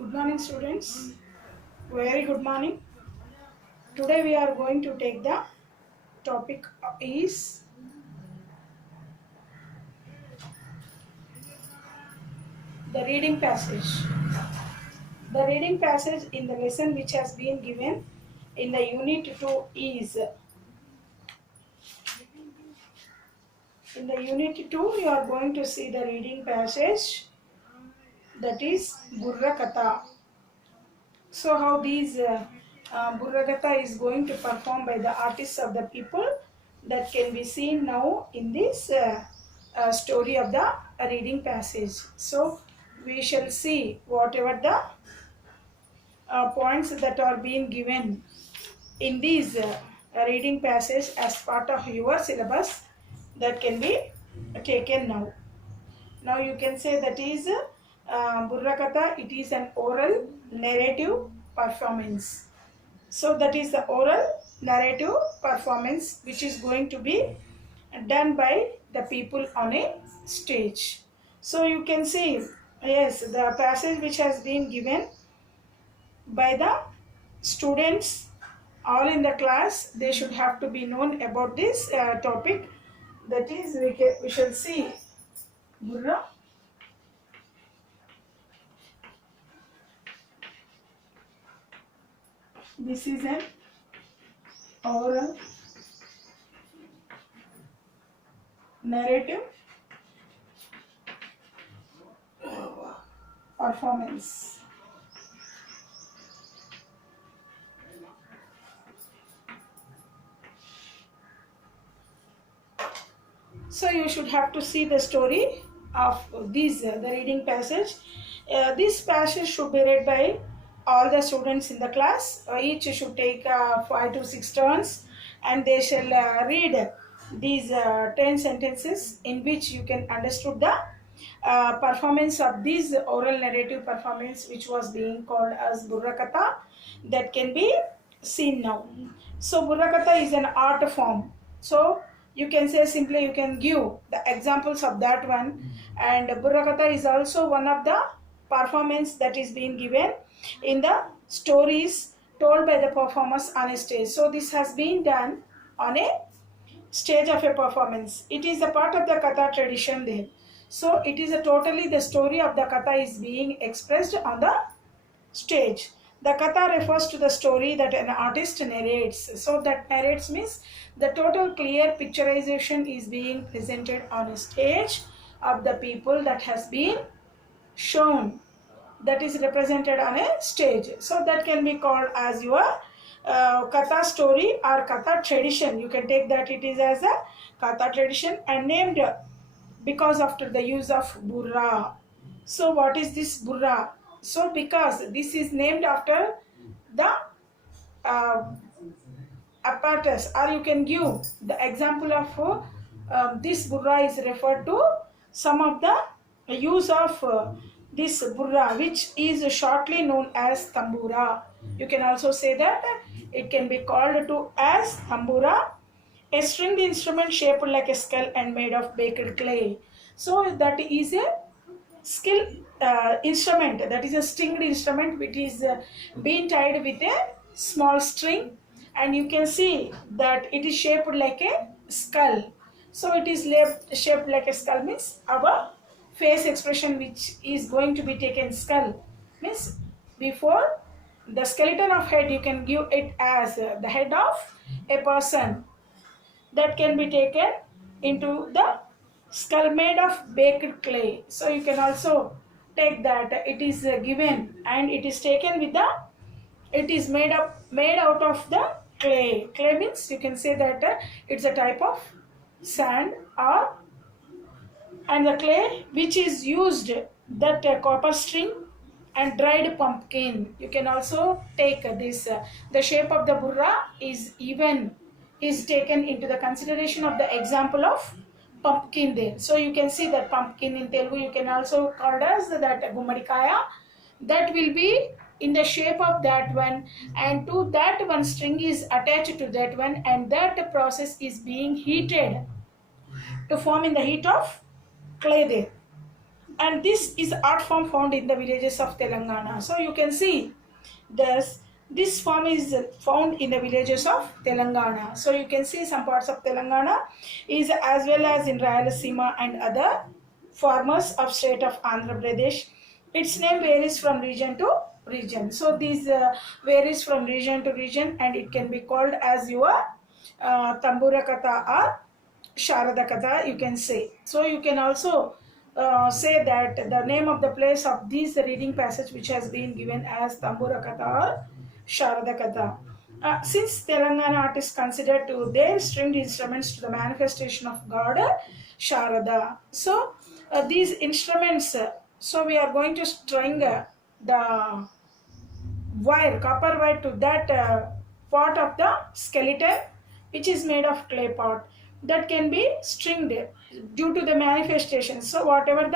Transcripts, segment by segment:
Good morning, students. Very good morning. Today we are going to take the topic is the reading passage. The reading passage in the lesson which has been given in the unit 2 is in the unit 2 you are going to see the reading passage that is Burrakhatha. So how these Burrakhatha is going to perform by the artists of the people that can be seen now in this story of the reading passage. So we shall see whatever the points that are being given in these reading passage as part of your syllabus that can be taken now. Now you can say that is Burrakhatha, it is an oral narrative performance. So that is the oral narrative performance which is going to be done by the people on a stage. So you can see, yes, the passage which has been given by the students all in the class, they should have to be known about this topic. That is, we shall see Burra. This is an oral narrative performance. So you should have to see the story of this, the reading passage. This passage should be read by all the students in the class. Each should take 5 to 6 turns and they shall read these 10 sentences in which you can understood the performance of this oral narrative performance which was being called as Burrakhatha that can be seen now. So Burrakhatha is an art form. So you can say simply you can give the examples of that one, and Burrakhatha is also one of the performance that is being given in the stories told by the performers on a stage. So this has been done on a stage of a performance. It is a part of the Katha tradition there. So it is a totally the story of the Katha is being expressed on the stage. The Katha refers to the story that an artist narrates. So that narrates means the total clear picturization is being presented on a stage of the people that has been shown, that is represented on a stage. So that can be called as your Katha story or Katha tradition. You can take that it is as a Katha tradition and named because after the use of Burra. So what is this Burra? So because this is named after the uh, apparatus, or you can give the example of this Burra is referred to some of the use of this Burra which is shortly known as Tambura. You can also say that it can be called to as Tambura, a stringed instrument shaped like a skull and made of baked clay. So that is a skill instrument, that is a stringed instrument which is being tied with a small string, and you can see that it is shaped like a skull. So it is shaped like a skull means our face expression which is going to be taken skull means before the skeleton of head you can give it as the head of a person that can be taken into the skull made of baked clay. So you can also take that it is given and it is taken with the, it is made out of the clay. Clay means you can say that it's a type of sand or, and the clay which is used that copper string and dried pumpkin. You can also take this the shape of the burra is even is taken into the consideration of the example of pumpkin there. So you can see that pumpkin in Telugu you can also called as that gumadikaya, that will be in the shape of that one, and to that one string is attached to that one, and that process is being heated to form in the heat of clay there. and this is art form found in the villages of Telangana. So you can see this form is found in the villages of Telangana. So you can see some parts of Telangana is as well as in Rayalaseema and other farmers of state of Andhra Pradesh. Its name varies from region to region. So these varies from region to region, and it can be called as your Burrakhatha or Sharada Katha, you can say. So you can also say that the name of the place of this reading passage which has been given as Tambura Katha or Sharada Katha. Since Telangana art is considered to their stringed instruments to the manifestation of God Sharada. So these instruments, so we are going to string the wire, copper wire to that part of the skeleton which is made of clay pot that can be stringed due to the manifestation. So whatever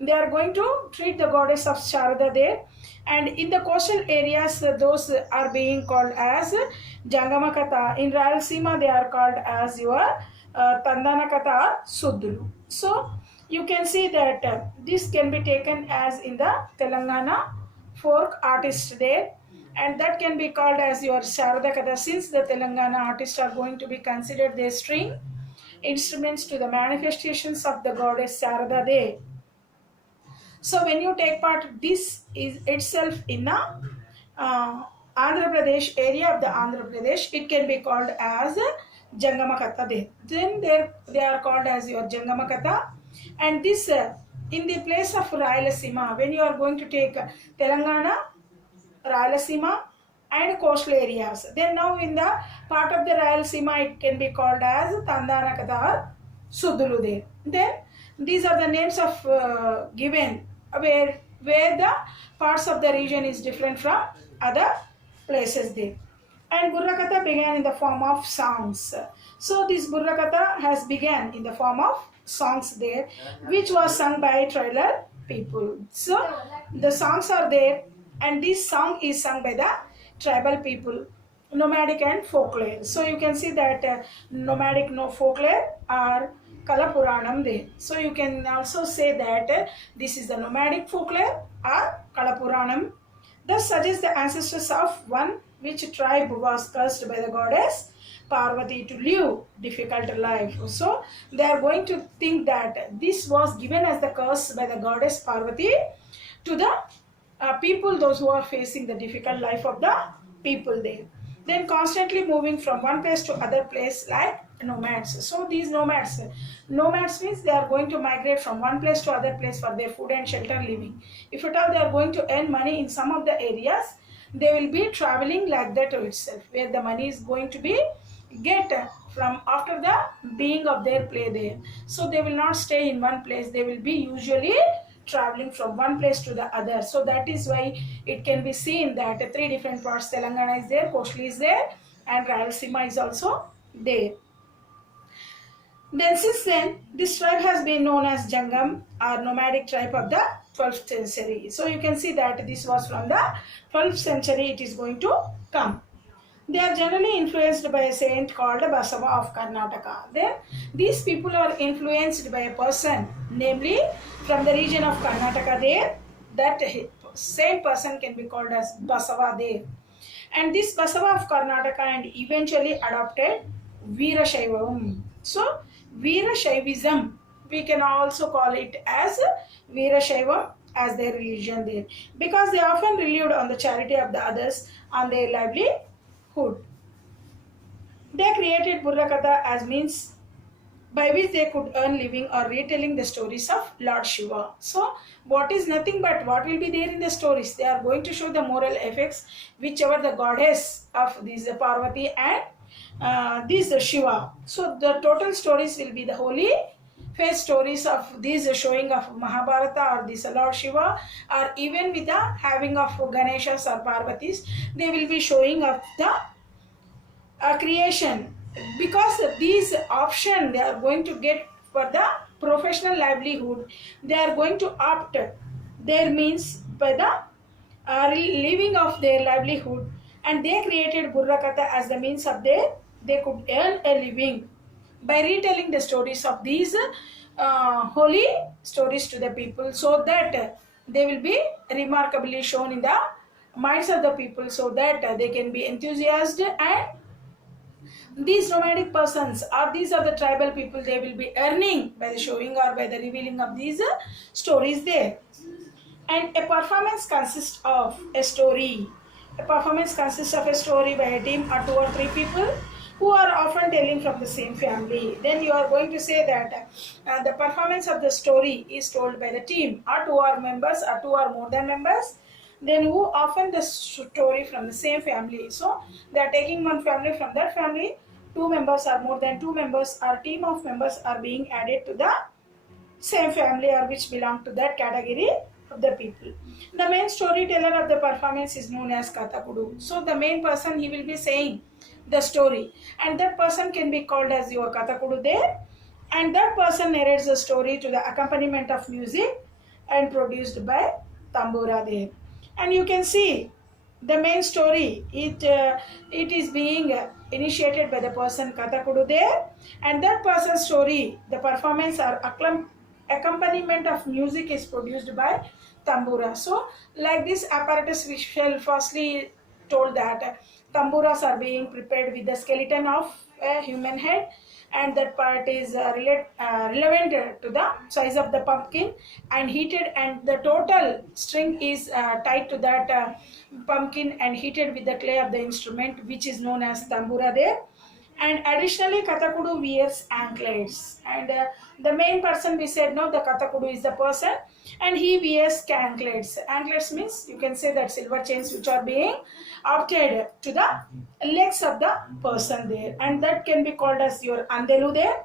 they are going to treat the goddess of Sharada there, and in the coastal areas those are being called as Jangamakata. In Rayalaseema they are called as your Tandanakata or Suddulu. So you can see that this can be taken as in the Telangana folk artist there, and that can be called as your Sharada Katha, since the Telangana artists are going to be considered their string instruments to the manifestations of the goddess Sharada there. So when you take part, this is itself in a Andhra Pradesh area of the Andhra Pradesh, it can be called as Jangamakatha there. Then they are called as your Jangamakatha, and this in the place of Rayalaseema, when you are going to take Telangana, Rayalaseema and coastal areas. Then now in the part of the Rayalaseema it can be called as Tandanakatha or Sudulu there. Then these are the names of given where the parts of the region is different from other places there. And Burrakhatha began in the form of songs. So this Burrakhatha has began in the form of songs there, which was sung by tribal people. So the songs are there, and this song is sung by the tribal people, nomadic and folklore. So you can see that nomadic no folklore are Kala Puranam there. So you can also say that this is the nomadic folklore or Kala Puranam. Thus suggests the ancestors of one which tribe was cursed by the goddess Parvati to live difficult life. So they are going to think that this was given as the curse by the goddess Parvati to the people, those who are facing the difficult life of the people there. Then constantly moving from one place to other place like nomads. So these nomads means they are going to migrate from one place to other place for their food and shelter living. If at all they are going to earn money in some of the areas, they will be traveling like that itself, where the money is going to be get from after the being of their play there. So they will not stay in one place, they will be usually traveling from one place to the other. So that is why it can be seen that three different parts, Telangana is there, coastal is there, and Rayalaseema is also there. Then since then, this tribe has been known as Jangam or nomadic tribe of the 12th century. So you can see that this was from the 12th century it is going to come. They are generally influenced by a saint called Basava of Karnataka. Then these people are influenced by a person, namely from the region of Karnataka there. That same person can be called as Basava there. And this Basava of Karnataka and eventually adopted Veerashaivam. So Veerashaivism, we can also call it as Veerashaivam as their religion there, because they often relied on the charity of the others on their livelihood. They created Burrakhatha as means by which they could earn living or retelling the stories of Lord Shiva. So what is nothing but what will be there in the stories? They are going to show the moral effects whichever the goddess of these Parvati and these Shiva. So the total stories will be the holy face stories of these showing of Mahabharata or this Lord Shiva, or even with the having of Ganeshas or Parvatis, they will be showing of the creation, because these option they are going to get for the professional livelihood. They are going to opt their means by the living of their livelihood, and they created Burrakhatha as the means of they could earn a living by retelling the stories of these holy stories to the people, so that they will be remarkably shown in the minds of the people, so that they can be enthusiastic. And these nomadic persons, or these are the tribal people, they will be earning by the showing or by the revealing of these stories there. And a performance consists of a story. A performance consists of a story by a team or two or three people who are often telling from the same family. Then you are going to say that the performance of the story is told by the team or two or members or two or more than members. Then who often the story from the same family. So they are taking one family, from that family two members or more than two members or team of members are being added to the same family or which belong to that category of the people. The main storyteller of the performance is known as Kathakudu. So the main person, he will be saying the story, and that person can be called as your Kathakudu there, and that person narrates the story to the accompaniment of music and produced by Tambura there. And you can see the main story, it is being initiated by the person Kathakudu there, and that person's story, the performance or accompaniment of music is produced by tambura. So like this apparatus, we shall firstly told that tamburas are being prepared with the skeleton of a human head, and that part is relevant to the size of the pumpkin and heated, and the total string is tied to that pumpkin and heated with the clay of the instrument, which is known as tambura there. And additionally, Kathakudu wears anklets. And the main person, we said no, the Kathakudu is the person, and he wears anklets. Anklets means you can say that silver chains which are being opted to the legs of the person there, and that can be called as your andelu there,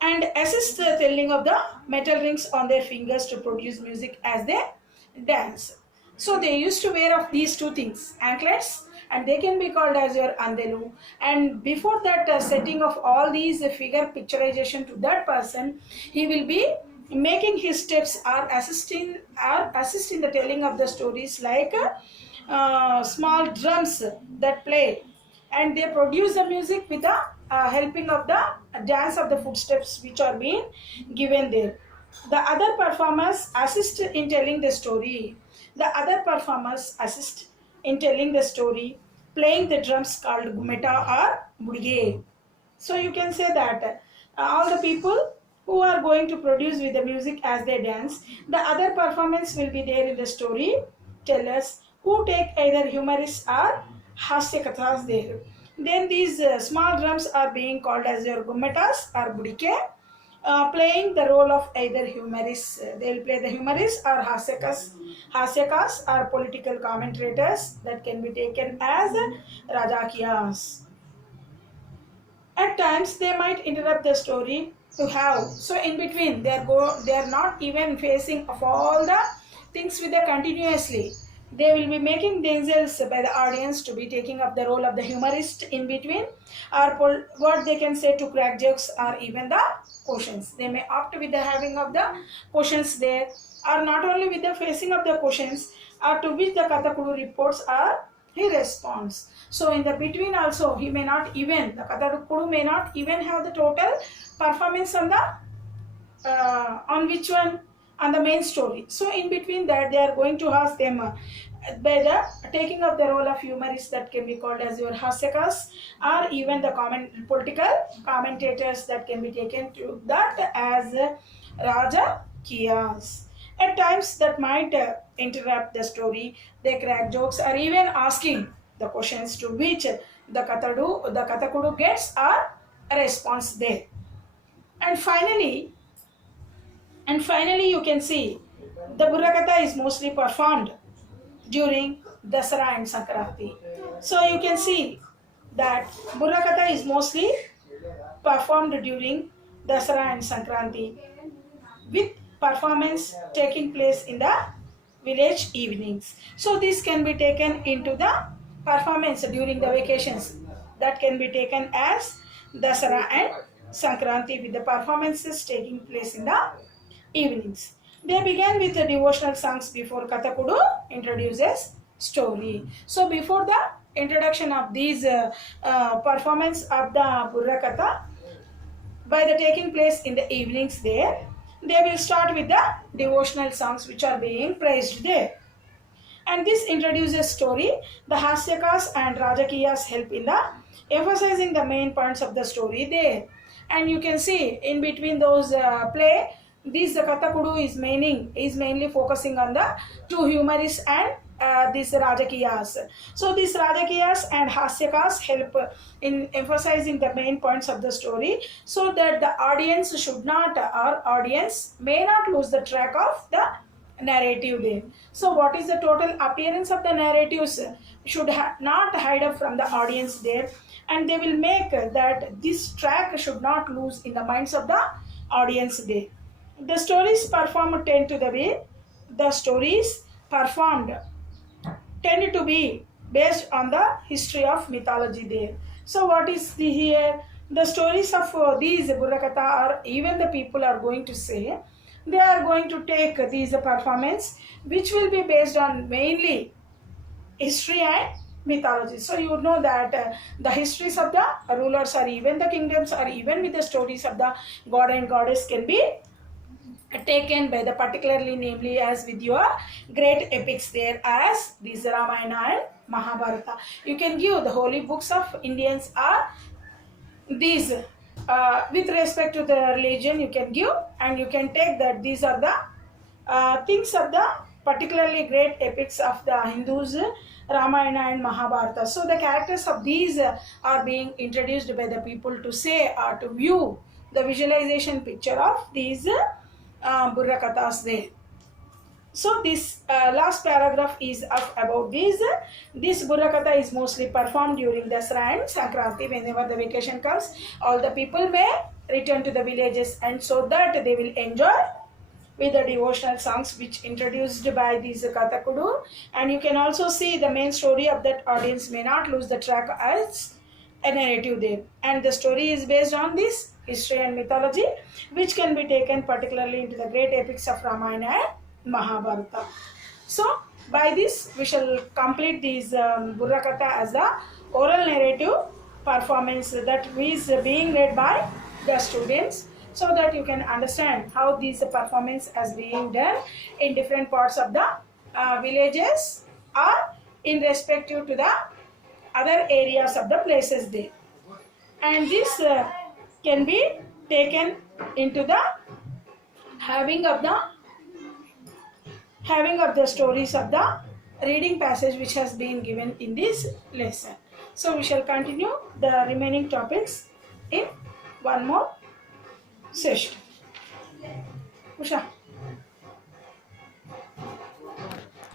and assist the telling of the metal rings on their fingers to produce music as they dance. So they used to wear of these two things, anklets, and they can be called as your andelu. And before that setting of all these figure picturization to that person, he will be making his steps or assisting the telling of the stories, like small drums that play, and they produce the music with the helping of the dance of the footsteps which are being given there. The other performers assist in telling the story. The other performers assist in telling the story, playing the drums called gumeta or budige. So you can say that all the people who are going to produce with the music as they dance, the other performance will be there in the story tellers who take either humorous or hasya kathas there. Then these small drums are being called as your gumetas or budike, playing the role of either humorous. They will play the humorous or hasyakas or political commentators that can be taken as rajakiyas. At times they might interrupt the story to have. So in between they are not even facing of all the things with the continuously. They will be making themselves by the audience to be taking up the role of the humorist in between, or what they can say to crack jokes or even the questions. They may opt with the having of the questions there, or not only with the facing of the questions, or to which the Kathakuru reports or he responds. So in the between also, he may not even, the Kathakuru may not even have the total performance on the on which one, on the main story. So in between that, they are going to ask them by the taking of the role of humorists that can be called as your hasyakas, or even the political commentators that can be taken to that as raja kiyas. At times that might interrupt the story. They crack jokes or even asking the questions to which the Kathakudu gets a response there. And finally, you can see the Burrakhatha is mostly performed during Dasara and Sankranti. So you can see that Burrakhatha is mostly performed during Dasara and Sankranti, with performance taking place in the village evenings. So this can be taken into the performance during the vacations, that can be taken as Dasara and Sankranti, with the performances taking place in the evenings. They began with the devotional songs before Kathakudu introduces story. So before the introduction of these performance of the Burrakhatha, by the taking place in the evenings there. They will start with the devotional songs which are being praised there. And this introduces story. The Hasyakas and Rajakiyas help in the emphasizing the main points of the story there. And you can see in between those play, this Kathakudu is mainly focusing on the two humorists and these Rajakiyas. So these Rajakiyas and Hasyakas help in emphasizing the main points of the story, so that the audience should not, or audience may not lose the track of the narrative there. So what is the total appearance of the narratives should not hide up from the audience there, and they will make that this track should not lose in the minds of the audience there. The stories performed tend to the way the stories performed tend to be based on the history of mythology there. So what is the here? The stories of these Burrakhatha, or even the people are going to say, they are going to take these performance which will be based on mainly history and mythology. So you know that the histories of the rulers, or even the kingdoms, or even with the stories of the god and goddess can be taken by the particularly, namely as with your great epics there, as these Ramayana and Mahabharata. You can give the holy books of Indians are these with respect to the religion you can give, and you can take that these are the things of the particularly great epics of the Hindus, Ramayana and Mahabharata. So the characters of these are being introduced by the people to say or to view the visualization picture of these Burrakathas there. So this last paragraph is about this. This Burrakhatha is mostly performed during Dasara and Sankranti. Whenever the vacation comes, all the people may return to the villages, and so that they will enjoy with the devotional songs which introduced by these Kathakudu. And you can also see the main story of that audience may not lose the track as a narrative there. And the story is based on this history and mythology which can be taken particularly into the great epics of Ramayana and Mahabharata. So by this we shall complete these Burrakhatha as the oral narrative performance that is being read by the students, so that you can understand how these performance is being done in different parts of the villages, or in respective to the other areas of the places there. And this can be taken into the having of the stories of the reading passage which has been given in this lesson. So we shall continue the remaining topics in one more session. Usha.